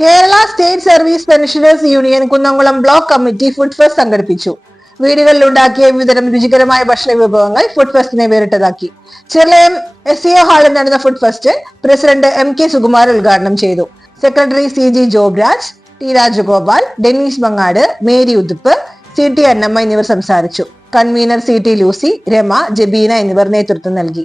Kerala state service pensioners union Kunnamkulam block committee food fest സംഘടിപ്പിച്ചു. വീടുകളിൽ ഉണ്ടാക്കിയ വിവിധതരം രുചികരമായ ഭക്ഷണ വിഭവങ്ങൾ ഫുഡ് ഫെസ്റ്റിനെ വേറിട്ടതാക്കി. ചെർലയം SCO ഹാളിൽ നടന്ന food fest president MK Sukumar ഉദ്ഘാടനം ചെയ്തു. Secretary CG ജോബ്രാജ്, T Rajagopal, Dennis Mangad, Mary Uthup, CT Annamma എന്നിവർ സംസാരിച്ചു. Convener CT Lucy, Rama, Jabeena എന്നിവർ നേതൃത്വം നൽകി.